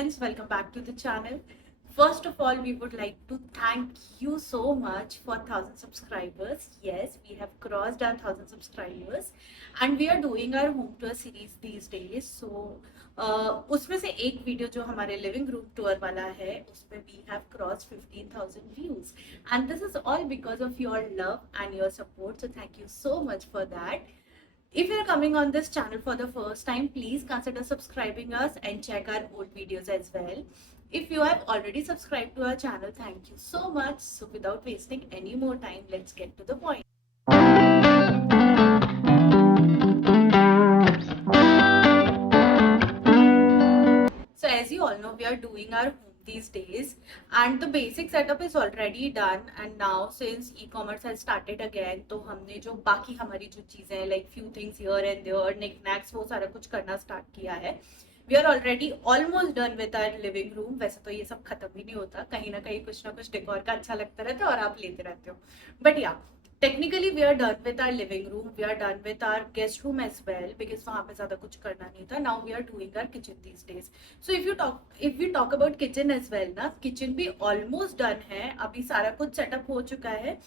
friends, welcome back to the channel. First of all, we would like to thank you so much for 1000 subscribers. Yes, we have crossed our 1000 subscribers and we are doing our home tour series these days. So उसमें से एक video जो हमारे living room tour वाला है उसमें we have crossed 15,000 views and this is all because of your love and your support. So thank you so much for that. If you're coming on this channel for the first time, please consider subscribing us and check our old videos as well. If you have already subscribed to our channel, thank you so much. So without wasting any more time, let's get to the point. So as you all know, we are doing our home these days and the basic setup is already done, and now since e-commerce has started again, तो हमने जो बाकी हमारी जो चीजें हैं like few things here and there, knickknacks, वो सारा कुछ करना स्टार्ट किया है. We are already almost done with our living room. वैसे तो ये सब खत्म ही नहीं होता, कहीं ना कहीं कुछ ना कुछ डेकोर का अच्छा लगता रहता है और आप लेते रहते हो. बट या technically we are done with our living room, we are done with our guest room as well because वहाँ पे ज़्यादा कुछ करना नहीं था. Now we are doing our kitchen these days. So if we talk about kitchen as well ना, kitchen भी almost done है, अभी सारा कुछ setup हो चुका है.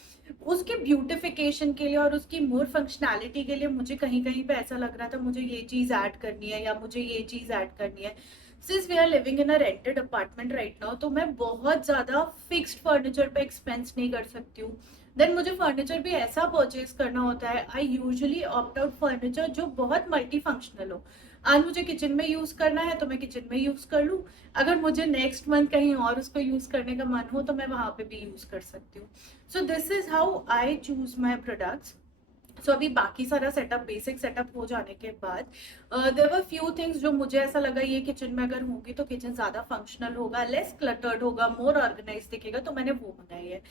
उसके ब्यूटिफिकेशन के लिए और उसकी मोर फंक्शनैलिटी के लिए मुझे कहीं कहीं पे ऐसा लग रहा था मुझे ये चीज़ ऐड करनी है या मुझे ये चीज़ ऐड करनी है. Since we are living in a rented apartment right now, तो मैं बहुत ज़्यादा फिक्स्ड फर्नीचर पे एक्सपेंस नहीं कर सकती हूँ. देन मुझे फर्नीचर भी ऐसा परचेज करना होता है. I usually opt out furniture जो बहुत मल्टी फंक्शनल हो. आज मुझे किचन में यूज करना है तो मैं किचन में यूज कर लूँ, अगर मुझे नेक्स्ट मंथ कहीं और उसको यूज करने का मन हो तो मैं वहां पे भी यूज कर सकती हूँ. So this is how I choose my products. So अभी बाकी सारा सेटअप बेसिक सेटअप हो जाने के बाद देयर वर फ्यू थिंग्स जो मुझे ऐसा लगा ये किचन में अगर होगी तो किचन ज़्यादा फंक्शनल होगा, लेस क्लटर्ड होगा, मोर ऑर्गेनाइज दिखेगा, तो मैंने वो मंगाई है.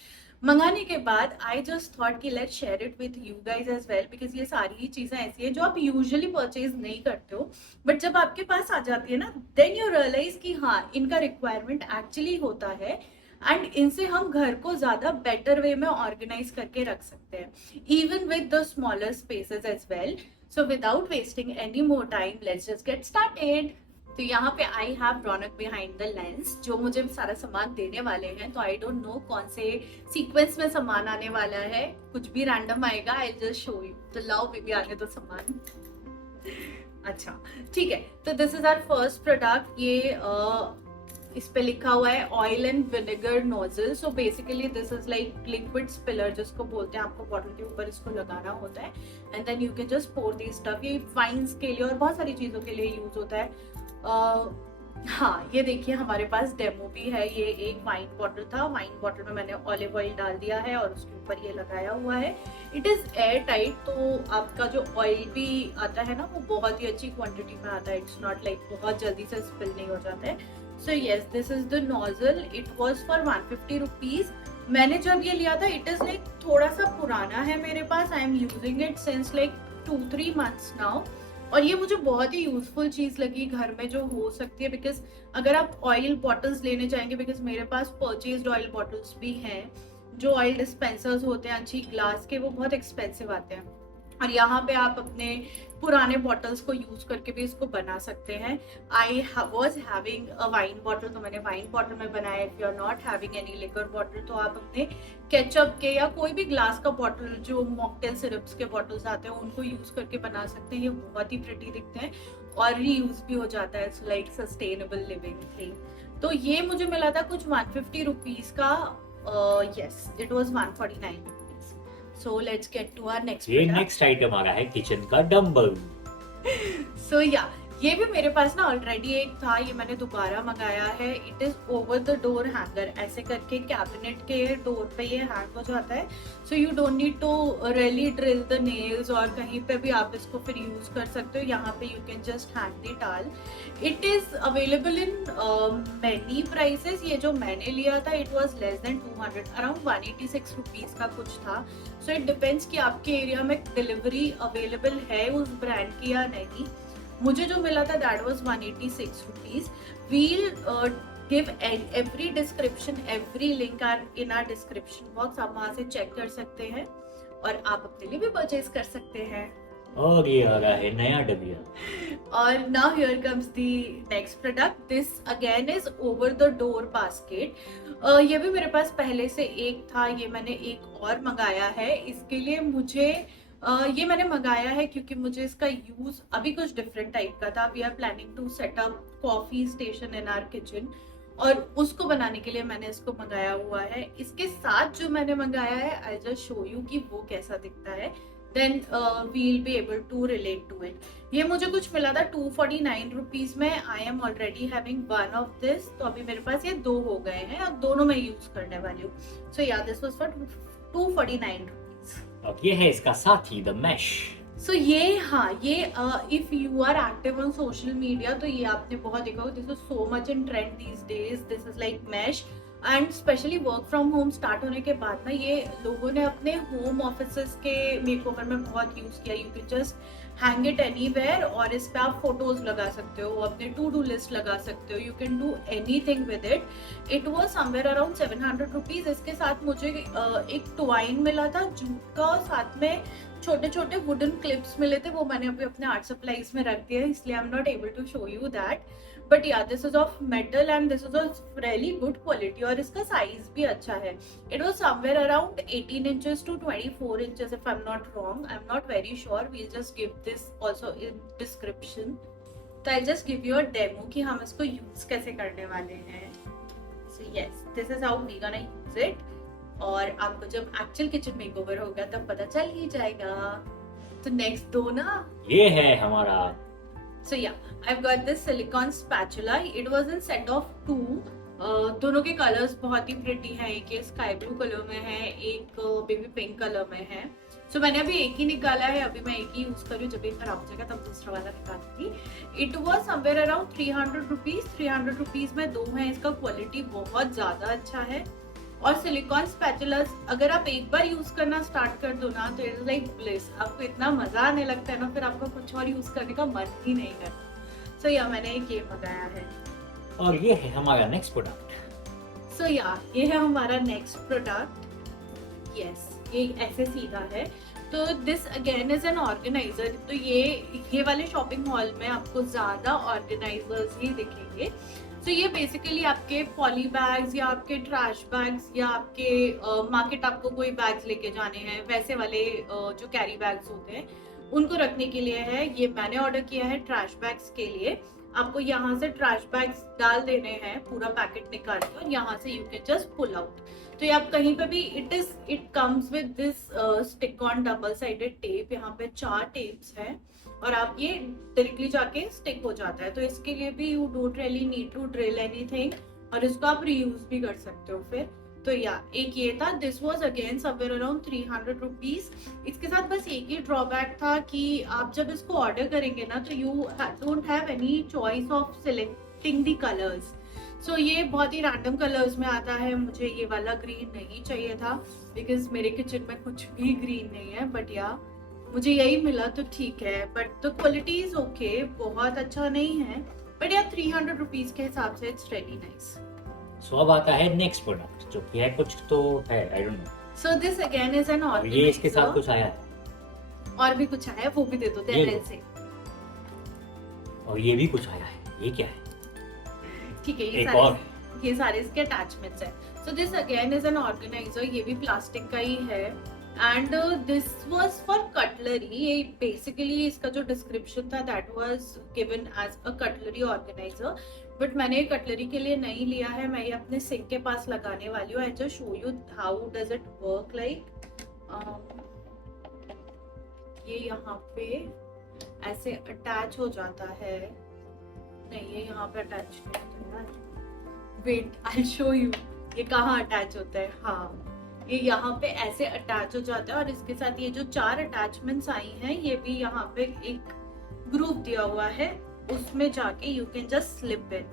मंगाने के बाद आई जस्ट थॉट कि let's share it with you guys as well because ये सारी ही चीज़ें ऐसी है जो आप यूजुअली परचेज नहीं करते हो, बट जब आपके पास आ जाती है ना देन यू रियलाइज कि हाँ इनका रिक्वायरमेंट एक्चुअली होता है एंड इनसे हम घर को ज्यादा बेटर वे में ऑर्गेनाइज करके रख सकते हैं even with the smaller spaces as well. So without wasting any more time let's just get started. तो यहाँ पे I have Raunak behind the lens जो मुझे सारा सामान देने वाले हैं. तो आई डोंट नो कौन से सीक्वेंस में सामान आने वाला है, कुछ भी रैंडम आएगा. I just show you. तो लाओ बेबी आने दो सामान. अच्छा ठीक है, तो this is our first product. ये इस पे लिखा हुआ है oil and vinegar nozzle. So basically this is like liquid spiller जिसको बोलते हैं. आपको बॉटल के ऊपर इसको लगाना होता है and then you can just pour this stuff. ये वाइन्स के लिए और बहुत सारी चीजों के लिए यूज होता है. हाँ ये देखिए हमारे पास डेमो भी है. ये एक वाइन बॉटल था, वाइन बॉटल में मैंने ऑलिव ऑयल डाल दिया है और उसके ऊपर ये लगाया हुआ है. इट इज एयर टाइट, तो आपका जो ऑयल भी आता है ना वो बहुत ही अच्छी क्वांटिटी में आता है. इट्स नॉट लाइक बहुत जल्दी से स्पिल नहीं हो जाता है. So yes this is the nozzle. It was for 150 rupees. मैंने जब ये लिया था इट इज लाइक थोड़ा सा पुराना है मेरे पास. I am using it since like 2-3 months now और ये मुझे बहुत ही यूजफुल चीज लगी घर में जो हो सकती है बिकॉज अगर आप ऑयल बॉटल्स लेने जाएंगे, बिकॉज मेरे पास परचेज्ड ऑयल बॉटल्स भी हैं जो ऑयल डिस्पेंसर्स होते हैं अच्छी ग्लास के, वो बहुत एक्सपेंसिव आते हैं और यहाँ पे आप अपने पुराने बॉटल्स को यूज करके भी इसको बना सकते हैं. I was having a wine bottle तो मैंने वाइन बॉटल में बनाया. If you are not having any liquor bottle तो आप अपने केचप के या कोई भी ग्लास का बॉटल जो मॉकटेल सिरप्स के बॉटल्स आते हैं उनको यूज करके बना सकते हैं. ये बहुत ही प्रिटी दिखते हैं और रीयूज भी हो जाता है. It's like sustainable living thing. तो ये मुझे मिला था कुछ 150 रुपीज का. Yes it was 149. So let's get to our next ये product. नेक्स्ट आइटम आ रहा है किचन का डम्बल. So yeah, ये भी मेरे पास ना ऑलरेडी एक था, ये मैंने दोबारा मंगाया है. It is over the door hanger. ऐसे करके कैबिनेट के डोर पे ये हैंग हो जाता है. So you don't need to really drill the nails और कहीं पे भी आप इसको फिर यूज कर सकते हो. यहाँ पे you can just hang the towel. It is available in many prices. ये जो मैंने लिया था it was less than 200, around 186 rupees का कुछ था. सो इट डिपेंड्स कि आपके एरिया में डिलीवरी अवेलेबल है उस ब्रांड की या नहीं. मुझे जो मिला था that was 186 rupees. We'll give every description, every link are in our description box. आप वहां से चेक कर सकते हैं और आप अपने लिए भी परचेज कर सकते हैं. और ये आ रहा है नया डबिया। और now here comes the next product. This again is over the door basket. ये भी मेरे पास पहले से एक था, ये मैंने एक और मंगाया है। इसके लिए मुझे ये मैंने मंगाया है क्योंकि मुझे इसका यूज अभी कुछ डिफरेंट टाइप का था। We are planning to set up coffee station in our kitchen, और उसको बनाने के लिए मैंने इसको मंगाया हुआ है। इसके साथ जो मैंने मंगाया है, आई जस्ट शो यू कि वो कैसा दिखता है, then we'll be able to relate to it. ये मुझे कुछ मिला था 249 रुपीज में। I am already having one of this, तो अभी मेरे पास ये 2 हो गए हैं और दोनों मैं यूज करने वाली हूँ। सो yeah this was for 249 rupees. अब ये है इसका साथी द मैश। सो ये, हाँ, ये if you are active on social media तो ये आपने बहुत देखा होगा। This is so much in trend these days. This is like mash, and specially work from home start होने के बाद ना ये लोगों ने अपने होम ऑफिसेस के मेकओवर में बहुत यूज किया। You can just hang it anywhere, और इस पे आप फोटोज लगा सकते हो, अपने टू डू लिस्ट लगा सकते हो, you can do anything with it. It was somewhere around 700 rupees. इसके साथ मुझे एक टॉइन मिला था जूट का, और साथ में छोटे छोटे वुडन क्लिप्स मिले थे। वो मैंने अभी अपने आर्ट सप्लाईज में रख दिया है, इसलिए I am not able to show you that. But yeah this is of metal and this is of really good quality, और इसका साइज भी अच्छा है। It was somewhere around 18 inches to 24 inches if I am not wrong. I am not very sure. We'll just give this also in description. तो I just give you a demo कि हम इसको use कैसे करने वाले हैं। So yes, this is how we gonna use it, और आपको जब एक्चुअल किचन मेकओवर होगा तब पता चल ही जाएगा। तो नेक्स्ट दो ना, ये है हमारा। So yeah, I've got this silicone spatula. It was in set of 2. दोनों के कलर्स बहुत ही प्रिटी हैं। एक ये स्काई ब्लू कलर में है, एक बेबी पिंक कलर में है। सो मैंने अभी एक ही निकाला है, अभी मैं एक ही यूज कर रही हूँ। जब ये खराब हो जाएगा तब दूसरा वाला निकालूंगी। It was somewhere around 300 rupees. 300 rupees में 2 है। इसका क्वालिटी बहुत ज्यादा अच्छा है। और सिलिकॉन स्पैचुलास अगर आप एक बार यूज करना स्टार्ट कर दो ना, तो इट इज लाइक ब्लिस। आपको इतना मजा आने लगता है ना, फिर आपको कुछ और यूज करने का मन ही नहीं करता। सो या मैंने एक ये मंगाया है। और ये है हमारा नेक्स्ट प्रोडक्ट। सो या ये है हमारा नेक्स्ट प्रोडक्ट। यस, ये ऐसे सीधा है। तो this again is an organiser. तो ये वाले शॉपिंग मॉल में आपको ज्यादा ऑर्गेनाइजर्स ही दिखेंगे। तो ये बेसिकली आपके पॉली बैग्स या आपके ट्रैश बैग्स या आपके मार्केट आपको कोई बैग्स लेके जाने हैं, वैसे वाले जो कैरी बैग्स होते हैं उनको रखने के लिए है। ये मैंने ऑर्डर किया है ट्रैश बैग्स के लिए। आपको यहाँ से ट्रैश बैग्स डाल देने हैं, पूरा पैकेट निकाल के, और यहाँ से you can just pull out. तो ये आप कहीं पे भी, it comes with this stick on double sided tape. यहाँ पे 4 टेप्स हैं, और आप ये डायरेक्टली जाके स्टिक हो जाता है। तो इसके लिए भी you don't really need to drill anything, और इसको आप रीयूज भी कर सकते हो फिर। तो या एक ये था। This was again somewhere around 300 rupees. इसके साथ बस एक ही ड्रॉबैक था कि आप जब इसको ऑर्डर करेंगे ना, तो you don't have any choice of selecting the colours. So ये बहुत ही रैंडम कलर्स में आता है। मुझे ये वाला ग्रीन नहीं चाहिए था, बिकॉज मेरे किचन में कुछ भी ग्रीन नहीं है। बट या मुझे यही मिला तो ठीक है। But the quality is okay, बहुत अच्छा नहीं है, बट या 300 रुपीज के हिसाब से इट्स रियली नाइस। सो अब आता है नेक्स्ट प्रोडक्ट, जो कि है कुछ तो है, I don't know. So this again is an organiser. ये इसके साथ कुछ आया है, और भी कुछ आया है, वो भी दे दो ये दिल से। और ये भी कुछ आया है। ये क्या है? ठीक है, एक और। ये सारे इसके अटैचमेंट्स हैं। So this again is an organiser. ये भी प्लास्टिक का ही है, and this was for cutlery. ये बेसिकली इसका जो डिस्क्रिप्शन था that was given as a cutlery organiser, but मैंने ये कटलरी के लिए नहीं लिया है। मैं ये अपने सिंक के पास लगाने वाली हूँ। I just show you how does it work. Like ये यहाँ पे ऐसे अटैच हो जाता है। नहीं, ये यहाँ पे अटैच नहीं होता है। वेट, आई शो यू ये कहाँ अटैच होता है। हाँ, ये यहाँ पे ऐसे अटैच हो जाता है, और इसके साथ ये जो 4 अटैचमेंट्स आई हैं, ये भी यहाँ पे एक ग्रुप दिया हुआ है, उसमें जाके you can just slip in.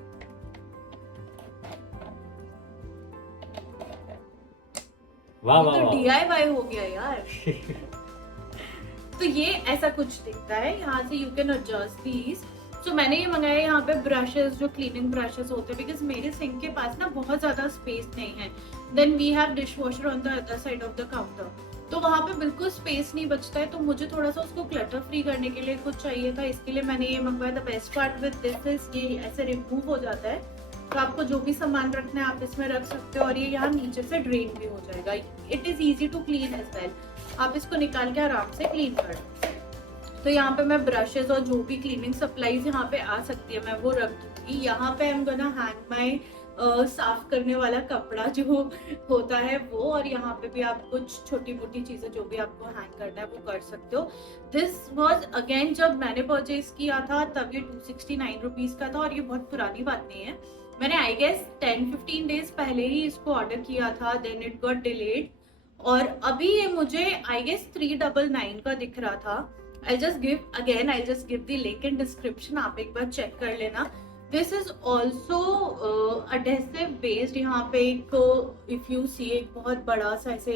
वाह वाह तो वाह। DIY हो गया यार। तो ये ऐसा कुछ दिखता है। यहाँ से यू कैन एडजस्ट दीज। सो मैंने ये मंगाया यहाँ पे ब्रशेस, जो क्लीनिंग ब्रशेस होते हैं, बिकॉज मेरे सिंक के पास ना बहुत ज्यादा स्पेस नहीं है। Then we have dish washer on the other side of the counter. तो वहाँ पे बिल्कुल स्पेस नहीं बचता है, तो मुझे थोड़ा सा उसको क्लटर फ्री करने के लिए कुछ चाहिए था, इसके लिए मैंने ये मंगवाया। The best part with this is ये ऐसे रिमूव हो जाता है, तो आपको जो भी सामान रखना है आप इसमें रख सकते हो, और ये यहाँ नीचे से ड्रेन भी हो जाएगा। It is easy to clean as well, आप इसको निकाल के आराम से क्लीन कर सकते हैं। तो यहाँ पे मैं ब्रशेज और जो भी क्लीनिंग सप्लाईज यहाँ पे आ सकती है मैं वो रख दूंगी। यहाँ पे आई एम गोना हैंग माई साफ करने वाला कपड़ा जो होता है वो, और यहाँ पे भी आप कुछ छोटी मोटी चीजें जो भी आपको हैंग करना है वो कर सकते हो। दिस वॉज अगेन जब मैंने परचेज किया था तब ये 269 रुपीज का था, और ये बहुत पुरानी बात नहीं है, मैंने आई गेस 10-15 डेज पहले ही इसको ऑर्डर किया था, देन इट गॉट डिलेड, और अभी ये मुझे आई गेस 399 का दिख रहा था। I'll just give the link in description, आप एक बार चेक कर लेना। This is also adhesive based, यहाँ पे एक if you see एक बहुत बड़ा सा ऐसे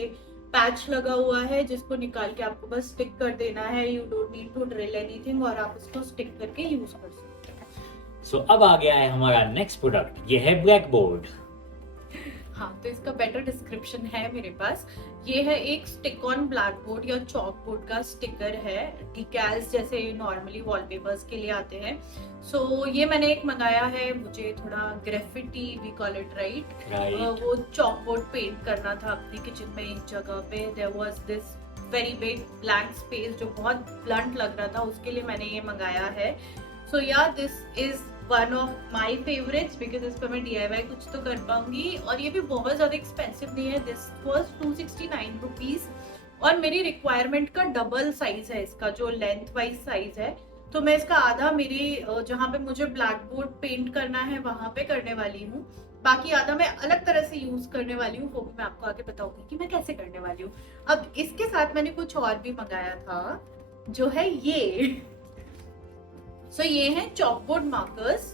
पैच लगा हुआ है जिसको निकाल के आपको बस स्टिक कर देना है। You don't need to drill anything, और आप इसको स्टिक करके यूज कर सकते हैं। सो अब आ गया है हमारा नेक्स्ट प्रोडक्ट, ये है ब्लैक बोर्ड। हाँ, तो इसका बेटर डिस्क्रिप्शन है मेरे पास। ये है एक स्टिक ऑन ब्लैक बोर्ड या चॉक बोर्ड का स्टिकर है, डिकैल्स जैसे नॉर्मली वॉलपेपर्स के लिए आते हैं। सो ये मैंने एक मंगाया है, मुझे थोड़ा graffiti we call it right, वो चॉक बोर्ड पेंट करना था अपनी किचन में। एक जगह पे there was this very big blank space जो बहुत ब्लंट लग रहा था, उसके लिए मैंने ये मंगाया है। So yeah this is one of my favourites because इस पर मैं DIY कुछ तो कर पाऊंगी, और ये भी बहुत ज्यादा एक्सपेंसिव नहीं है। दिस वॉज 269 रुपीज, और मेरी रिक्वायरमेंट का डबल साइज है इसका, जो लेंथ वाइज साइज है। तो मैं इसका आधा मेरी जहाँ पे मुझे ब्लैक बोर्ड पेंट करना है वहां पे करने वाली हूँ, बाकी आधा मैं अलग तरह से यूज करने वाली हूँ, वो भी मैं आपको आगे बताऊंगी कि मैं कैसे करने वाली हूँ। अब इसके साथ मैंने कुछ और भी मंगाया था, जो है ये सो ये है चॉकबोर्ड मार्कर्स।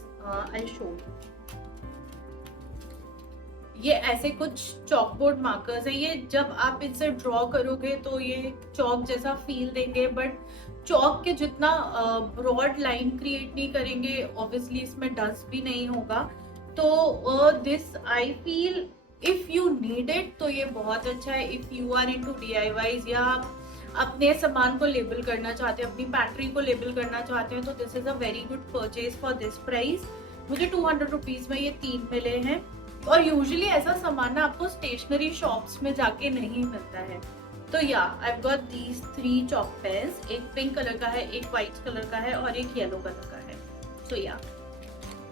आई शो ये ऐसे कुछ चॉकबोर्ड मार्कर्स है। ये जब आप इनसे ड्रॉ करोगे तो ये चॉक जैसा फील देंगे, बट चॉक के जितना ब्रॉड लाइन क्रिएट नहीं करेंगे, ऑब्वियसली इसमें डस्ट भी नहीं होगा। तो this I feel if you need it तो ये बहुत अच्छा है। If you are into DIYs या आप अपने सामान को लेबल करना चाहते हैं, अपनी पैंट्री को लेबल करना चाहते हैं, तो this is a very good purchase for this price. मुझे 200 रुपीज में ये 3 मिले हैं, और यूजुअली ऐसा सामान ना आपको स्टेशनरी शॉप्स में जाके नहीं मिलता है। तो yeah I got these 3 chalk pens, एक पिंक कलर का है, एक व्हाइट कलर का है, और एक येलो कलर का है। सो या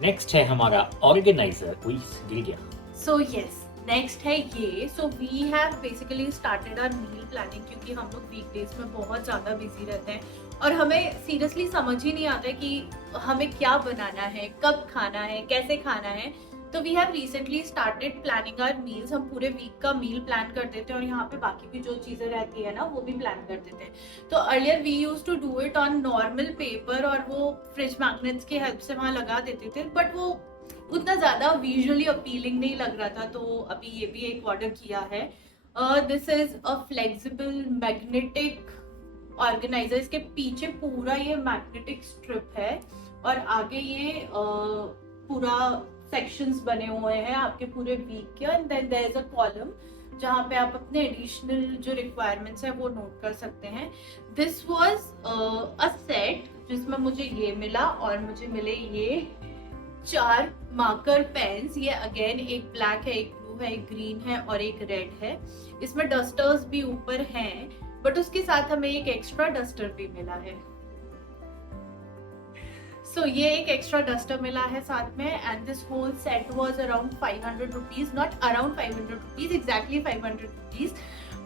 नेक्स्ट है हमारा ऑर्गेनाइजर। गिर गया। सो यस, नेक्स्ट है ये। So we have basically started our meal planning, क्योंकि हम लोग वीकडेज में बहुत ज़्यादा बिजी रहते हैं और हमें सीरियसली समझ ही नहीं आता कि हमें क्या बनाना है, कब खाना है, कैसे खाना है। तो we have recently started planning our meals. हम पूरे वीक का मील प्लान कर देते हैं, और यहाँ पे बाकी भी जो चीज़ें रहती है ना वो भी प्लान कर देते हैं। तो earlier we use to do it on normal paper, और वो फ्रिज मैग्नेट्स की हेल्प से वहाँ लगा देते थे, बट वो उतना ज्यादा विजुअली अपीलिंग नहीं लग रहा था। तो अभी ये भी एक ऑर्डर किया है। This is a flexible magnetic organiser. इसके पीछे पूरा ये मैग्नेटिक स्ट्रिप है, और आगे ये पूरा सेक्शंस बने हुए हैं आपके पूरे वीक के, and then there is a column जहाँ पे आप अपने एडिशनल जो रिक्वायरमेंट्स है वो नोट कर सकते हैं। दिस वाज अ सेट जिसमें मुझे ये मिला, और मुझे मिले ये 4 मार्कर पेन्स। ये अगेन एक ब्लैक है, एक ब्लू है, एक ग्रीन है, और एक रेड है। इसमें डस्टर्स भी ऊपर हैं, बट उसके साथ हमें एक एक्स्ट्रा डस्टर भी मिला है। सो ये एक एक्स्ट्रा डस्टर मिला है साथ में, and this whole set was around 500 rupees, not around 500 rupees, exactly 500 rupees.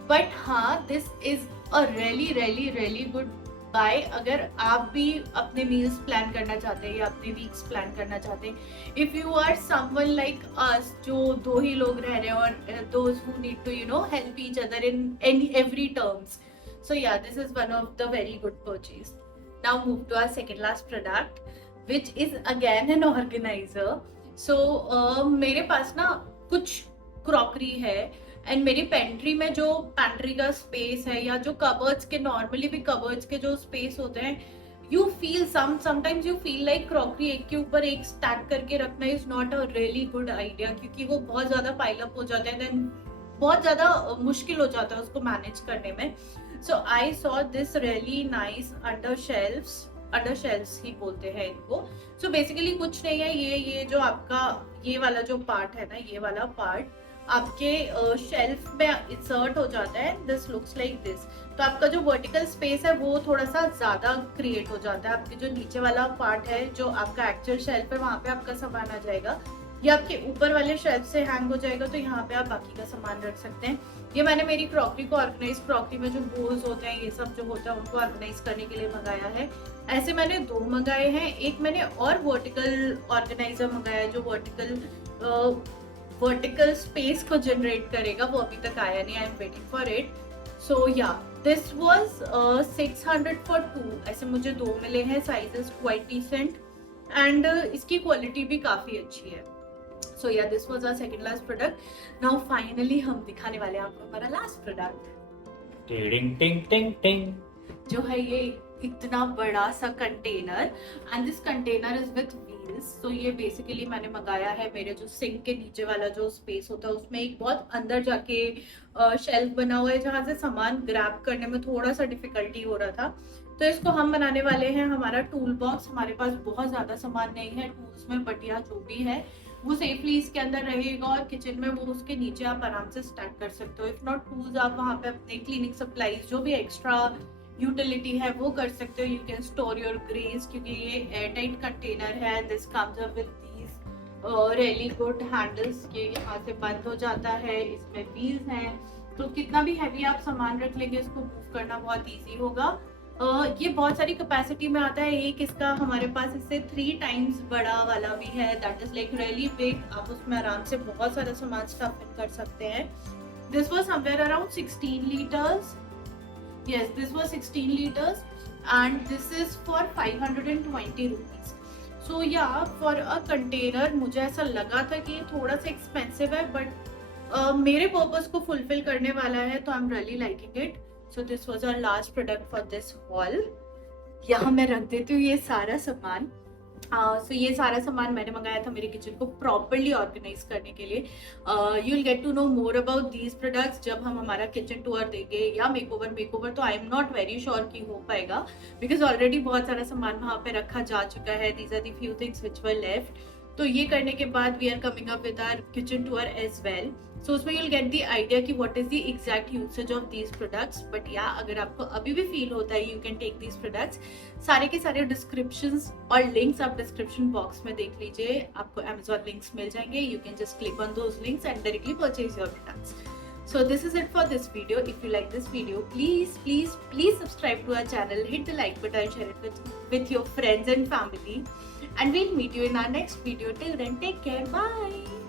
But हाँ, this is a really good buy अगर आप भी अपने मील्स प्लान करना चाहते हैं या अपने वीक्स प्लान करना चाहते हैं। If you are someone like us जो 2 ही लोग रह रहे हैं, और those who need to help each other in every terms, so yeah this is one of the very good purchase. Now move to our second last product, which is again an organizer. So मेरे पास ना कुछ crockery है, and मेरी pantry में जो pantry का space है, या जो कबर्ड्स के नॉर्मली भी कबर्ड्स के जो स्पेस होते हैं, you feel sometimes you feel like crockery एक के ऊपर एक स्टैक करके रखना is not a really good idea, क्योंकि वो बहुत ज्यादा पाइल अप हो जाते हैं, देन बहुत ज़्यादा मुश्किल हो जाता है उसको मैनेज करने में. So I saw this really nice under shelves ही बोलते हैं इनको. सो बेसिकली कुछ नहीं है, ये जो आपका ये वाला जो पार्ट है ना, ये वाला पार्ट आपके शेल्फ में इंसर्ट हो जाता है. This looks like this. तो आपका जो वर्टिकल स्पेस है वो थोड़ा सा ज्यादा क्रिएट हो जाता है. आपके जो नीचे वाला पार्ट है जो आपका एक्चुअल शेल्फ है वहां पे आपका सामान आ जाएगा. ये आपके ऊपर वाले शेल्फ से हैंग हो जाएगा, तो यहाँ पे आप बाकी का सामान रख सकते हैं. ये मैंने मेरी क्रॉकरी को ऑर्गेनाइज, क्रॉकरी में जो बोल्स होते हैं ये सब जो होता है उनको ऑर्गेनाइज करने के लिए मंगाया है. ऐसे मैंने 2 मंगाए हैं. एक मैंने और वर्टिकल ऑर्गेनाइजर मंगाया है जो वर्टिकल स्पेस को जनरेट करेगा. वो अभी तक आया नहीं. I am waiting for it. So yeah this was 600 for 2. ऐसे मुझे 2 मिले हैं. साइजेस क्वाइट डिसेंट एंड इसकी क्वालिटी भी काफी अच्छी है. So yeah this was our second last product. Now finally हम दिखाने वाले हैं आपको हमारा लास्ट प्रोडक्ट, टिंग टिंग टिंग टिंग, जो है ये इतना बड़ा सा container. And this container is with wheels. So ये बेसिकली मैंने मंगाया है मेरे जो सिंक के नीचे वाला जो स्पेस होता है उसमें एक बहुत अंदर जाके शेल्फ बना हुआ है जहाँ से सामान ग्रैब करने में थोड़ा सा डिफिकल्टी हो रहा था. तो इसको हम बनाने वाले हैं हमारा टूल बॉक्स. हमारे पास बहुत ज्यादा सामान नहीं है टूल्स में, बट यह जो भी है वो सेफली इसके अंदर रहेगा और किचन में वो उसके नीचे आप आराम से स्टैक कर सकते हो. इफ नॉट टूल्स, आप वहाँ पे अपने क्लीनिंग सप्लाईज जो भी एक्स्ट्रा यूटिलिटी है वो कर सकते हो. You can store your grains, क्योंकि ये एयर टाइट कंटेनर है. This comes up with these really good handles. ये यहाँ से बंद हो जाता है. इसमें व्हील्स हैं, तो कितना भी हैवी आप सामान रख लेंगे इसको मूव करना बहुत ईजी होगा. ये बहुत सारी कैपेसिटी में आता है. एक इसका हमारे पास इससे 3 टाइम्स बड़ा वाला भी है. That is like really big. आप उसमें आराम से बहुत सारा सामान स्टफ इन कर सकते हैं. This was somewhere around 16 litres. Yes, this was 16 liters and this is for 520 rupees. So yeah, for a container मुझे ऐसा लगा था कि ये थोड़ा सा एक्सपेंसिव है, बट मेरे पर्पस को फुलफिल करने वाला है, तो I am really liking it. So this was our last product for this hall. यहाँ मैं रख देती हूँ ये सारा सामान. सो ये सारा सामान मैंने मंगाया था मेरे किचन को प्रॉपरली ऑर्गेनाइज करने के लिए. You will get to know more about these products जब हम हमारा किचन टूर देंगे या मेकओवर. तो I am not very sure कि हो पाएगा, बिकॉज ऑलरेडी बहुत सारा सामान वहाँ पे रखा जा चुका है. These are the few things which were left. तो ये करने के बाद we are coming up with our kitchen tour as well. So उसमें यूल गेट द आइडिया कि what is the exact usage of these products. But yeah अगर आपको अभी भी फील होता है you can take these products. सारे के सारे डिस्क्रिप्शंस और लिंक्स आप डिस्क्रिप्शन बॉक्स में देख लीजिए. आपको Amazon लिंक्स मिल जाएंगे. You can just click on those links and directly purchase your products. So this is it for this video. If you like this video, please subscribe to our channel, hit the like button, share it with your friends and family, and we'll meet you in our next video. Till then, take care. Bye.